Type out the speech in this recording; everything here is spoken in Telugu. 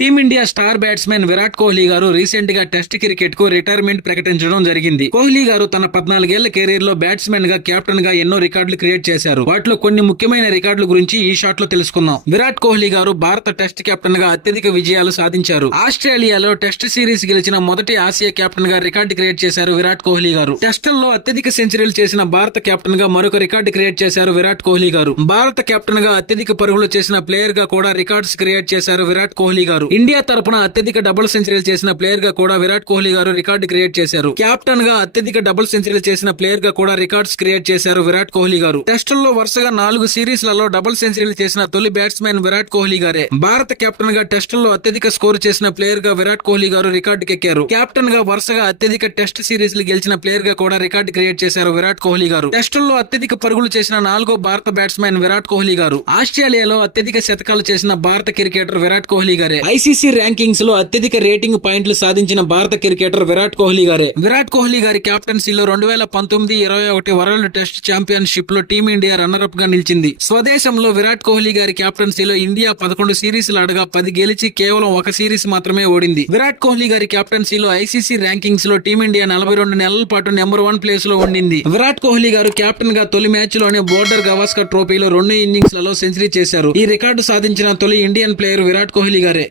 Team India star batsmen Virat Kohli గారు రీసెంట్ గా టెస్ట్ క్రికెట్ కు రిటైర్మెంట్ ప్రకటించడం జరిగింది. కోహ్లీ గారు తన 14 ఏళ్ల కెరీర్ లో బ్యాట్స్మెన్ గా, కెప్టెన్ గా ఎన్నో రికార్డులు క్రియేట్ చేశారు. వాటిలో కొన్ని ముఖ్యమైన రికార్డుల గురించి ఈ షాట్ లో తెలుసుకుందాం. విరాట్ కోహ్లీ గారు భారత టెస్ట్ కెప్టెన్ గా అత్యధిక విజయాలు సాధించారు. ఆస్ట్రేలియాలో టెస్ట్ సిరీస్ గెలిచిన మొదటి ఆసియా కెప్టెన్ గా రికార్డు క్రియేట్ చేశారు విరాట్ కోహ్లీ గారు. టెస్టుల్లో అత్యధిక సెంచరీలు చేసిన భారత కెప్టెన్ గా మరొక రికార్డు క్రియేట్ చేశారు విరాట్ కోహ్లీ గారు. భారత కెప్టెన్ గా అత్యధిక పరుగులు చేసిన ప్లేయర్ గా కూడా రికార్డ్స్ క్రియేట్ చేశారు విరాట్ కోహ్లీ గారు. ఇండియా తరపున అత్యధిక డబుల్ సెంచరీలు చేసిన ప్లేయర్ గా కూడా విరాట్ కోహ్లీ గారు రికార్డు క్రియేట్ చేశారు. కెప్టెన్ గా అత్యధిక డబుల్ సెంచరీలు చేసిన ప్లేయర్ గా కూడా రికార్డ్స్ క్రియేట్ చేశారు విరాట్ కోహ్లీ గారు. టెస్టుల్లో వరుసగా 4 సిరీస్లలో డబుల్ సెంచరీలు చేసిన తొలి బ్యాట్స్మెన్ విరాట్ కోహ్లీ గారే. భారత కెప్టెన్ గా టెస్టుల్లో అత్యధిక స్కోర్ చేసిన ప్లేయర్ గా విరాట్ కోహ్లీ గారు రికార్డుకెక్కారు. కెప్టెన్ గా వరుసగా అత్యధిక టెస్ట్ సిరీస్లు గెలిచిన ప్లేయర్ గా కూడా రికార్డు క్రియేట్ చేశారు విరాట్ కోహ్లీ గారు. టెస్టుల్లో అత్యధిక పరుగులు చేసిన 4వ భారత బ్యాట్స్మెన్ విరాట్ కోహ్లీ గారు. ఆస్ట్రేలియాలో అత్యధిక శతకాలు చేసిన భారత క్రికెటర్ విరాట్ కోహ్లీ గారే. ఐసీసీ ర్యాంకింగ్స్ లో అత్యధిక రేటింగ్ పాయింట్లు సాధించిన భారత క్రికెటర్ విరాట్ కోహ్లీ గారే. విరాట్ కోహ్లీ గారి కెప్టెన్సీలో 2019-21 వరల్డ్ టెస్ట్ ఛాంపియన్షిప్ లో టీమిండియా రన్నర్ అప్ గా నిలిచింది. స్వదేశంలో విరాట్ కోహ్లీ గారి కెప్టెన్సీలో ఇండియా 11 సిరీస్లు ఆడగా 10 గెలిచి కేవలం 1 సిరీస్ మాత్రమే ఓడింది. విరాట్ కోహ్లీ గారి కెప్టెన్సీలో ఐసీసీ ర్యాంకింగ్స్ లో టీమిండియా 42 నెలల పాటు నెంబర్ 1 ప్లేస్ లో ఉండింది. విరాట్ కోహ్లీ గారు కెప్టెన్ గా తొలి మ్యాచ్ లోనే బోర్డర్ గవాస్కర్ ట్రోఫీలో 2 ఇన్నింగ్స్ లలో సెంచరీ చేశారు. ఈ రికార్డు సాధించిన తొలి ఇండియన్ ప్లేయర్ విరాట్ కోహ్లీ గారే.